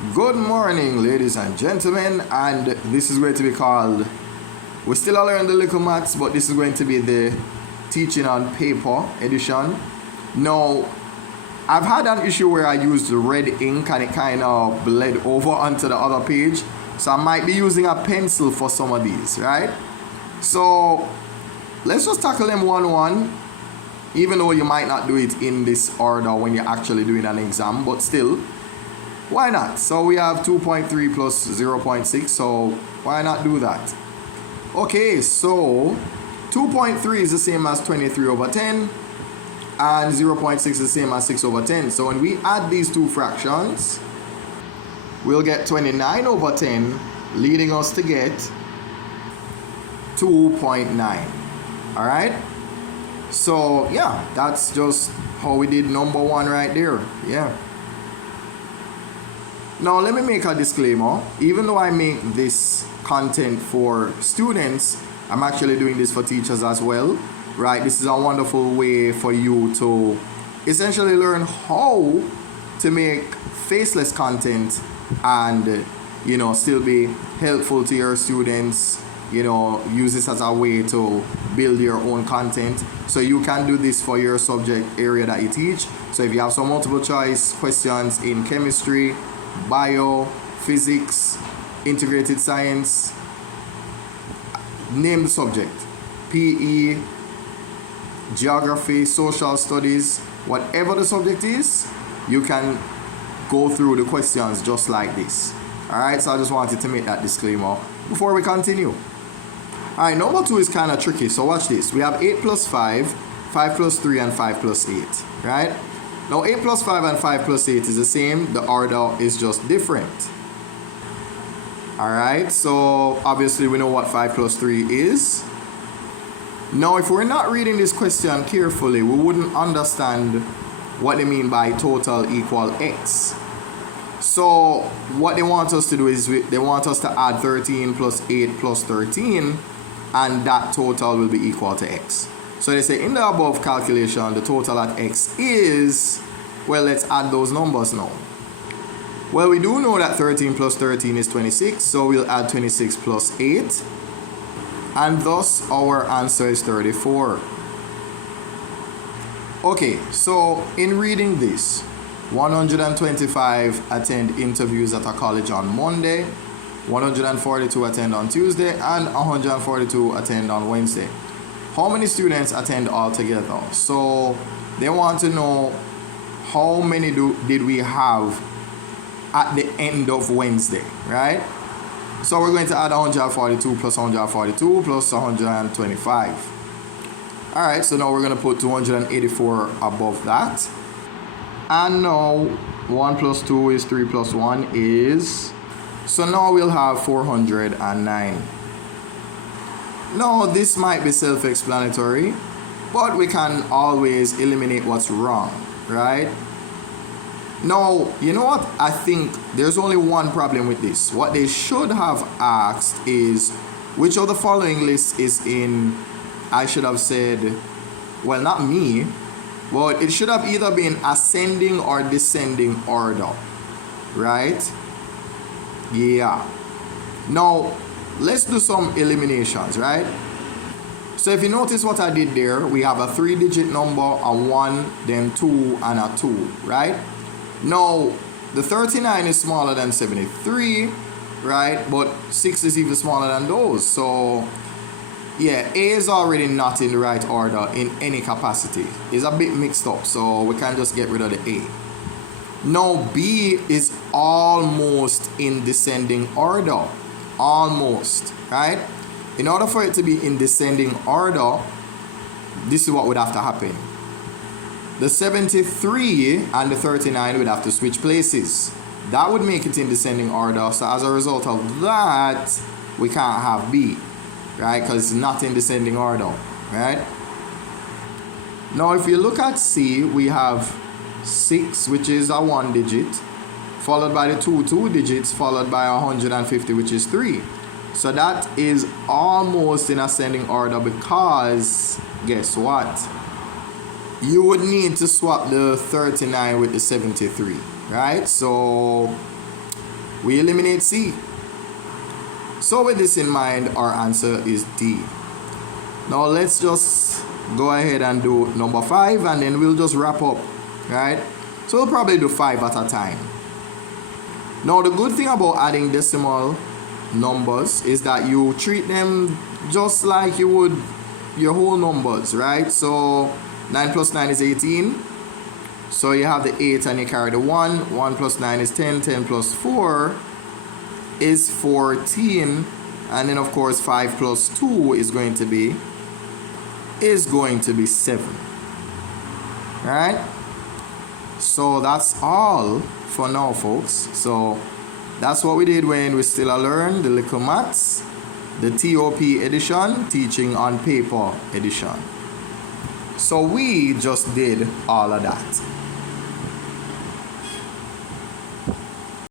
Good morning, ladies and gentlemen, and this is going to be called, we're still learning the Likkle maths, but this is going to be the teaching on paper edition. Now, I've had an issue where I used the red ink and it kind of bled over onto the other page, so I might be using a pencil for some of these, right? So, let's just tackle them one, even though you might not do it in this order when you're actually doing an exam, but still, why not? So we have 2.3 plus 0.6, so why not do that? Okay, so 2.3 is the same as 23 over 10, and 0.6 is the same as 6 over 10. So when we add these two fractions, we'll get 29 over 10, leading us to get 2.9. All right? So yeah, that's just how we did number one right there. Yeah. Now let me make a disclaimer. Even though I make this content for students, I'm actually doing this for teachers as well, right? This is a wonderful way for you to essentially learn how to make faceless content and, still be helpful to your students. Use this as a way to build your own content. So you can do this for your subject area that you teach. So if you have some multiple choice questions in chemistry, bio, physics, integrated science, name the subject, PE, geography, social studies, whatever the subject is, you can go through the questions just like this. Alright, so I just wanted to make that disclaimer before we continue. Alright, number 2 is kind of tricky, so watch this. We have 8 plus 5, 5 plus 3, and 5 plus 8, right? Now 8 plus 5 and 5 plus 8 is the same, the order is just different. Alright, so obviously we know what 5 plus 3 is. Now if we're not reading this question carefully, we wouldn't understand what they mean by total equal x. So what they want us to do is they want us to add 13 plus 8 plus 13, and that total will be equal to x. So they say in the above calculation, the total at x is, well, let's add those numbers now. Well, we do know that 13 plus 13 is 26, so we'll add 26 plus 8, and thus our answer is 34. Okay, so in reading this, 125 attend interviews at a college on Monday, 142 attend on Tuesday, and 142 attend on Wednesday. How many students attend altogether? So they want to know how many did we have at the end of Wednesday, right? So we're going to add 142 plus 142 plus 125. All right, so now we're going to put 284 above that. And now 1 plus 2 is 3 plus 1 is... So now we'll have 409. Now this might be self-explanatory, but we can always eliminate what's wrong, right? Now, you know what? I think there's only one problem with this. What they should have asked is, which of the following list is in, I should have said, well, not me, but it should have either been ascending or descending order, right? Yeah. Now, let's do some eliminations, right? So if you notice what I did there, we have a 3-digit number, a 1, then 2, and a 2, right? Now, the 39 is smaller than 73, right? But 6 is even smaller than those. So, yeah, A is already not in the right order in any capacity. It's a bit mixed up, so we can just get rid of the A. Now, B is almost in descending order. Almost, right? In order for it to be in descending order, this is what would have to happen. The 73 and the 39 would have to switch places. That would make it in descending order. So as a result of that, we can't have B, right? Because it's not in descending order, right? Now, if you look at C, we have 6, which is a 1 digit, followed by the 2 digits, followed by 150, which is 3. So that is almost in ascending order because, guess what? You would need to swap the 39 with the 73, right? So We eliminate C. So with this in mind, our answer is D. Now let's just go ahead and do number 5, and then we'll just wrap up, right? So we'll probably do 5 at a time. Now the good thing about adding decimal numbers is that you treat them just like you would your whole numbers, right? So 9 plus 9 is 18. So you have the 8 and you carry the 1. 1 plus 9 is 10. 10 plus 4 is 14. And then of course 5 plus 2 is going to be 7. Alright? So that's all for now, folks. So that's what we did when we still learn the Likkle Maths, the TOP edition, teaching on paper edition. So we just did all of that.